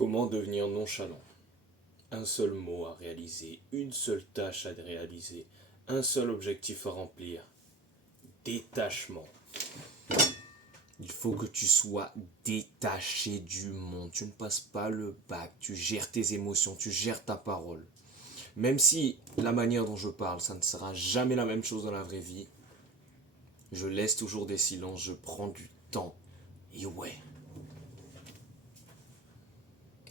Comment devenir nonchalant? Un seul mot à réaliser, une seule tâche à réaliser, un seul objectif à remplir. Détachement. Il faut que tu sois détaché du monde. Tu ne passes pas le bac, tu gères tes émotions, tu gères ta parole. Même si la manière dont je parle, ça ne sera jamais la même chose dans la vraie vie, je laisse toujours des silences, je prends du temps. Et ouais,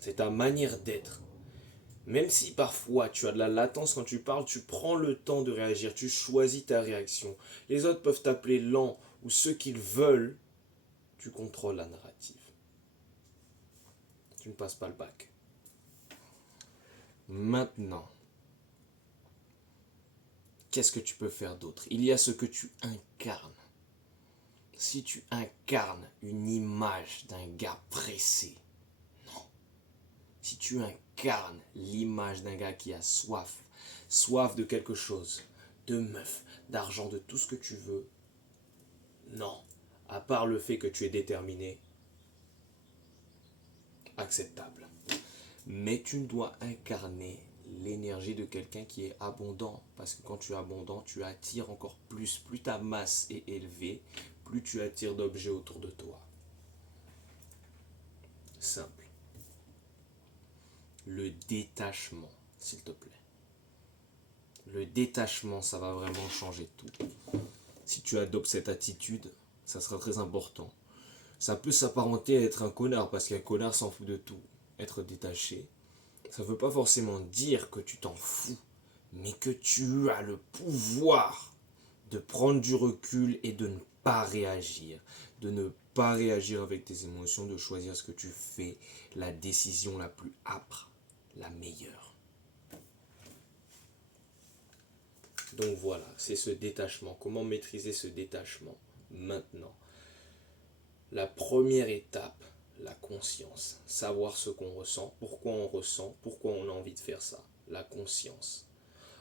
c'est ta manière d'être. Même si parfois tu as de la latence quand tu parles, tu prends le temps de réagir, tu choisis ta réaction. Les autres peuvent t'appeler lent ou ce qu'ils veulent, tu contrôles la narrative. Tu ne passes pas le bac. Maintenant, qu'est-ce que tu peux faire d'autre? Il y a ce que tu incarnes. Si tu incarnes une image d'un gars pressé, non. Si tu incarnes l'image d'un gars qui a soif, soif de quelque chose, de meuf, d'argent, de tout ce que tu veux, non. À part le fait que tu es déterminé, acceptable. Mais tu dois incarner l'énergie de quelqu'un qui est abondant. Parce que quand tu es abondant, tu attires encore plus. Plus ta masse est élevée, plus tu attires d'objets autour de toi. Simple. Le détachement, s'il te plaît. Le détachement, ça va vraiment changer tout. Si tu adoptes cette attitude, ça sera très important. Ça peut s'apparenter à être un connard, parce qu'un connard s'en fout de tout. Être détaché, ça ne veut pas forcément dire que tu t'en fous, mais que tu as le pouvoir de prendre du recul et de ne pas réagir. De ne pas réagir avec tes émotions, de choisir ce que tu fais, la décision la plus âpre, la meilleure. Donc voilà, c'est ce détachement. Comment maîtriser ce détachement maintenant? La première étape, la conscience. Savoir ce qu'on ressent, pourquoi on a envie de faire ça. La conscience.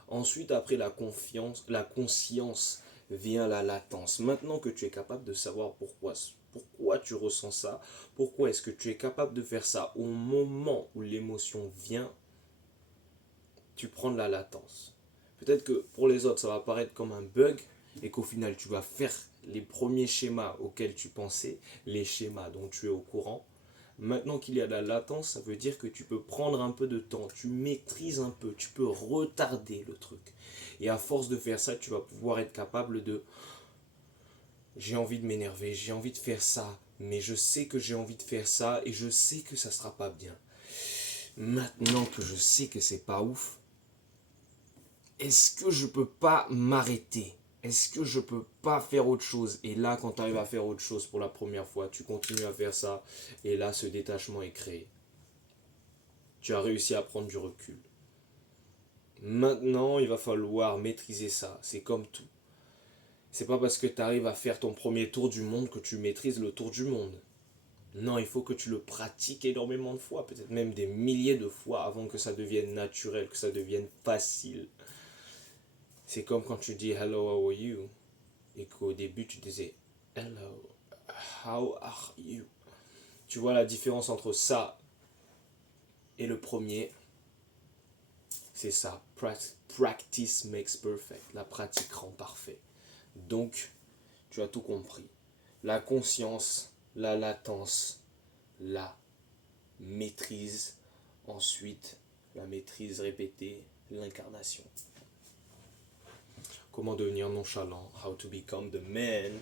Ensuite, après la conscience vient la latence. Maintenant que tu es capable de savoir pourquoi tu ressens ça, pourquoi est-ce que tu es capable de faire ça au moment où l'émotion vient, tu prends de la latence. Peut-être que pour les autres, ça va paraître comme un bug et qu'au final, tu vas faire les premiers schémas auxquels tu pensais, les schémas dont tu es au courant. Maintenant qu'il y a de la latence, ça veut dire que tu peux prendre un peu de temps, tu maîtrises un peu, tu peux retarder le truc. Et à force de faire ça, tu vas pouvoir être capable de j'ai envie de m'énerver, j'ai envie de faire ça, mais je sais que j'ai envie de faire ça et je sais que ça sera pas bien. Maintenant que je sais que c'est pas ouf, est-ce que je peux pas m'arrêter? Est-ce que je peux pas faire autre chose? Et là, quand tu arrives à faire autre chose pour la première fois, tu continues à faire ça, et là, ce détachement est créé. Tu as réussi à prendre du recul. Maintenant, il va falloir maîtriser ça. C'est comme tout. C'est pas parce que tu arrives à faire ton premier tour du monde que tu maîtrises le tour du monde. Non, il faut que tu le pratiques énormément de fois, peut-être même des milliers de fois avant que ça devienne naturel, que ça devienne facile. C'est comme quand tu dis hello, how are you? Et qu'au début tu disais hello, how are you? Tu vois la différence entre ça et le premier? C'est ça. Practice makes perfect. La pratique rend parfait. Donc, tu as tout compris. La conscience, la latence, la maîtrise. Ensuite, la maîtrise répétée, l'incarnation. Comment devenir nonchalant? How to become the man?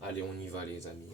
Allez, on y va les amis.